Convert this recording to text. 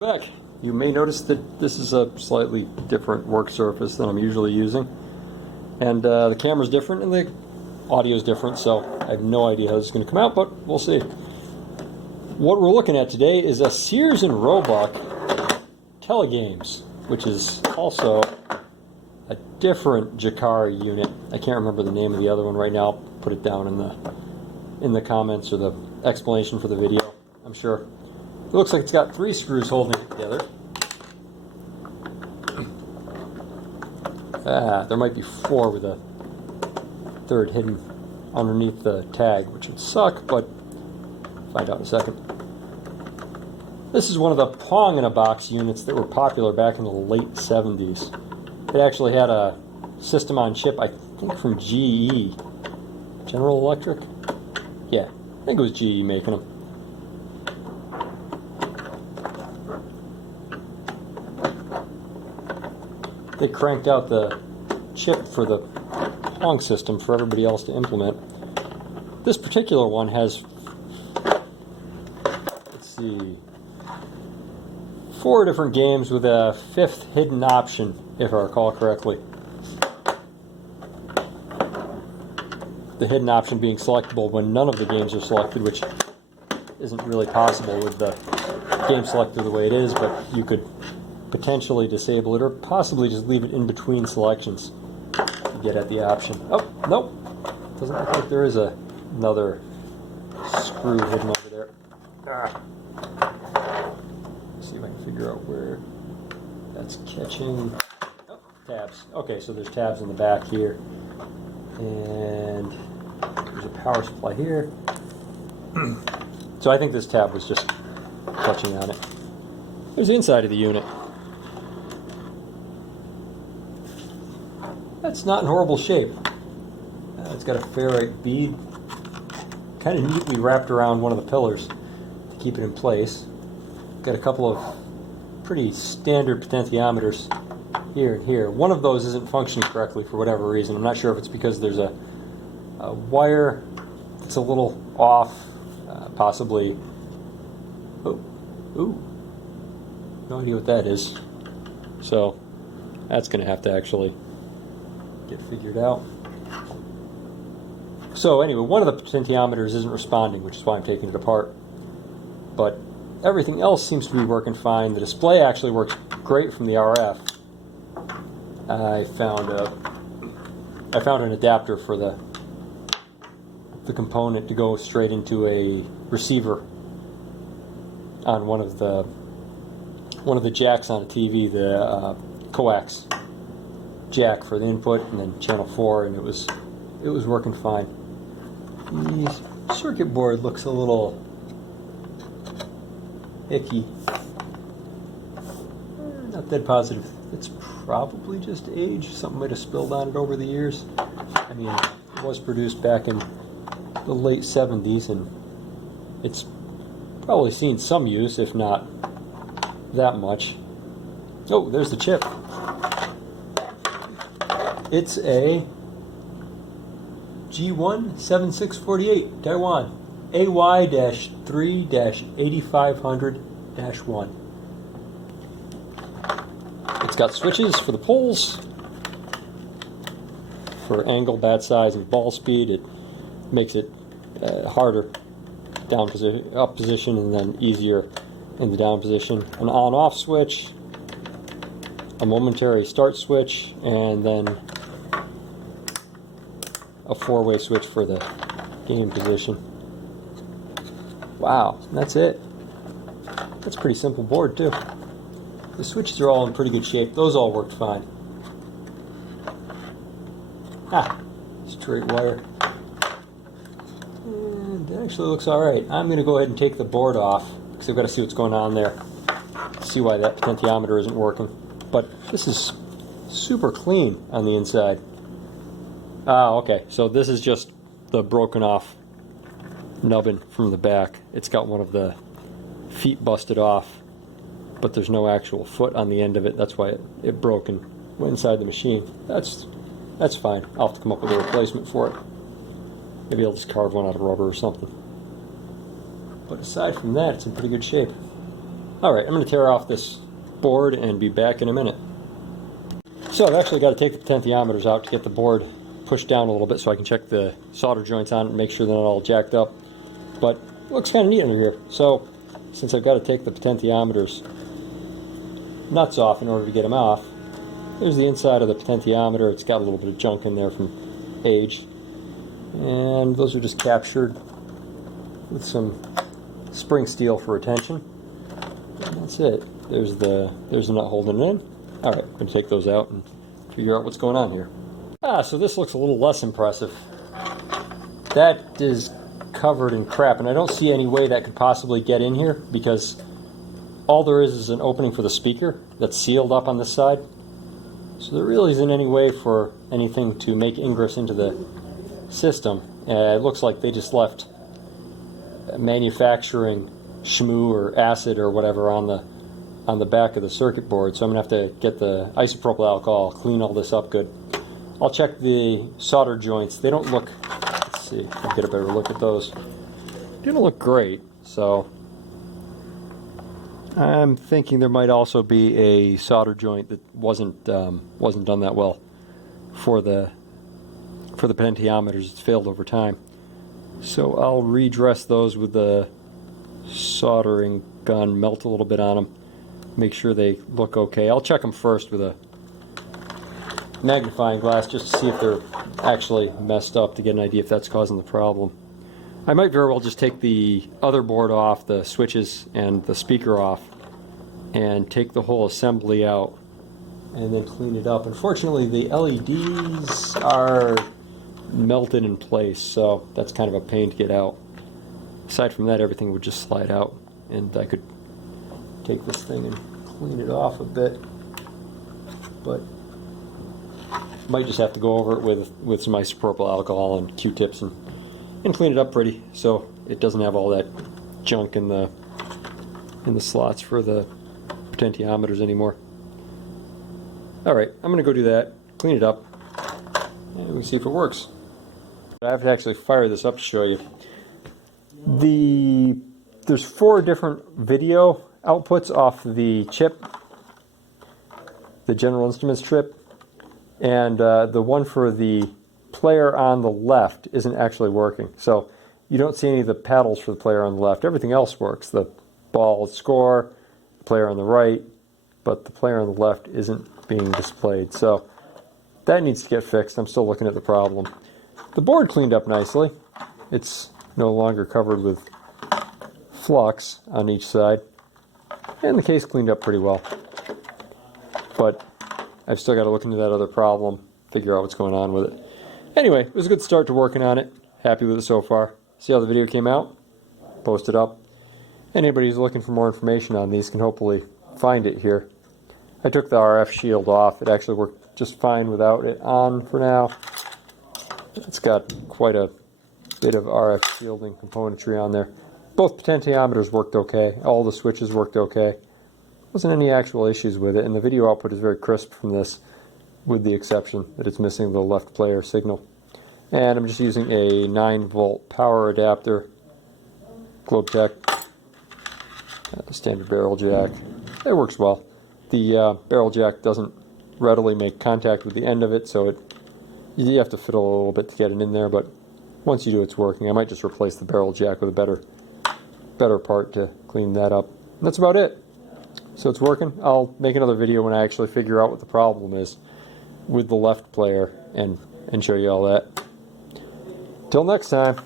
Back. You may notice that this is a slightly different work surface than I'm usually using, and the camera's different and the audio's different, so I have no idea how this is going to come out, but we'll see. What we're looking at today is a Sears and Roebuck Tele-Games, which is also a different Jacari unit. I can't remember the name of the other one right now. I'll put it down in the comments or the explanation for the video, I'm sure. It looks like it's got 3 screws holding it together. There might be 4 with a 3rd hidden underneath the tag, which would suck, but find out in a second. This is one of the pong-on-a-box units that were popular back in the late 70s. It actually had a system on chip, I think from GE. General Electric? Yeah, I think it was GE making them. They cranked out the chip for the Pong system for everybody else to implement. This particular one has, let's see, 4 different games with a 5th hidden option, if I recall correctly. The hidden option being selectable when none of the games are selected, which isn't really possible with the game selector the way it is, but you could potentially disable it or possibly just leave it in between selections to get at the option. Oh, nope. Doesn't look like there is another screw hidden over there. Let's see if I can figure out where that's catching. Oh, tabs. Okay, so there's tabs in the back here. And there's a power supply here. So I think this tab was just touching on it. There's the inside of the unit. That's not in horrible shape. It's got a ferrite bead kind of neatly wrapped around one of the pillars to keep it in place. Got a couple of pretty standard potentiometers here and here. One of those isn't functioning correctly for whatever reason. I'm not sure if it's because there's a wire that's a little off, possibly. Ooh, no idea what that is. So that's going to have to actually get figured out. So anyway, one of the potentiometers isn't responding, which is why I'm taking it apart. But everything else seems to be working fine. The display actually works great from the RF. I found an adapter for the component to go straight into a receiver on one of the jacks on a TV, the coax jack for the input, and then channel 4, and it was working fine. The circuit board looks a little icky. Not that positive. It's probably just age. Something might have spilled on it over the years. I mean, it was produced back in the late 70s, and it's probably seen some use, if not that much. Oh, there's the chip. It's a G17648 Taiwan AY-3-8500-1. It's got switches for the poles, for angle, bat size, and ball speed. It makes it harder down position, up position, and then easier in the down position. An on-off switch, a momentary start switch, and then a 4-way switch for the game position. Wow, that's it. That's a pretty simple board too. The switches are all in pretty good shape. Those all worked fine. Straight wire. And it actually looks alright. I'm going to go ahead and take the board off because I've got to see what's going on there. See why that potentiometer isn't working. But this is super clean on the inside. Okay, so this is just the broken off nubbin from the back. It's got one of the feet busted off, but there's no actual foot on the end of it. That's why it broke and went inside the machine. That's fine. I'll have to come up with a replacement for it. Maybe I'll just carve one out of rubber or something. But aside from that, it's in pretty good shape. Alright, I'm going to tear off this board and be back in a minute. So I've actually got to take the potentiometers out to get the board pushed down a little bit so I can check the solder joints on it and make sure they're not all jacked up. But it looks kind of neat under here. So since I've got to take the potentiometers nuts off in order to get them off, there's the inside of the potentiometer. It's got a little bit of junk in there from age. And those are just captured with some spring steel for retention. And that's it. There's the nut holding it in. Alright, I'm going to take those out and figure out what's going on here. So this looks a little less impressive. That is covered in crap, and I don't see any way that could possibly get in here because all there is an opening for the speaker that's sealed up on this side. So there really isn't any way for anything to make ingress into the system. It looks like they just left manufacturing shmoo or acid or whatever on the back of the circuit board. So I'm going to have to get the isopropyl alcohol, clean all this up good. I'll check the solder joints. They don't look, let's see, I'll get a better look at those. They don't look great, so I'm thinking there might also be a solder joint that wasn't done that well for the potentiometers. It's failed over time. So I'll redress those with the soldering gun, melt a little bit on them, make sure they look okay. I'll check them first with a magnifying glass just to see if they're actually messed up to get an idea if that's causing the problem. I might very well just take the other board off, the switches and the speaker off, and take the whole assembly out and then clean it up. Unfortunately, the LEDs are melted in place, so that's kind of a pain to get out. Aside from that, everything would just slide out, and I could take this thing and clean it off a bit, but might just have to go over it with some isopropyl alcohol and Q-tips and clean it up pretty so it doesn't have all that junk in the slots for the potentiometers anymore. Alright, I'm going to go do that, clean it up, and we'll see if it works. I have to actually fire this up to show you. There's 4 different video outputs off the chip, the General Instruments chip, and the one for the player on the left isn't actually working. So you don't see any of the paddles for the player on the left. Everything else works. The ball score, the player on the right, but the player on the left isn't being displayed. So that needs to get fixed. I'm still looking at the problem. The board cleaned up nicely. It's no longer covered with flux on each side. And the case cleaned up pretty well. But I've still got to look into that other problem, figure out what's going on with it. Anyway, it was a good start to working on it. Happy with it so far. See how the video came out? Post it up. Anybody who's looking for more information on these can hopefully find it here. I took the RF shield off. It actually worked just fine without it on for now. It's got quite a bit of RF shielding componentry on there. Both potentiometers worked okay. All the switches worked okay. Wasn't any actual issues with it, and the video output is very crisp from this, with the exception that it's missing the left player signal. And I'm just using a 9-volt power adapter, Globetech, standard barrel jack. It works well. The barrel jack doesn't readily make contact with the end of it, so you have to fiddle a little bit to get it in there, but once you do, it's working. I might just replace the barrel jack with a better part to clean that up. And that's about it. So it's working. I'll make another video when I actually figure out what the problem is with the left player and show you all that. Till next time.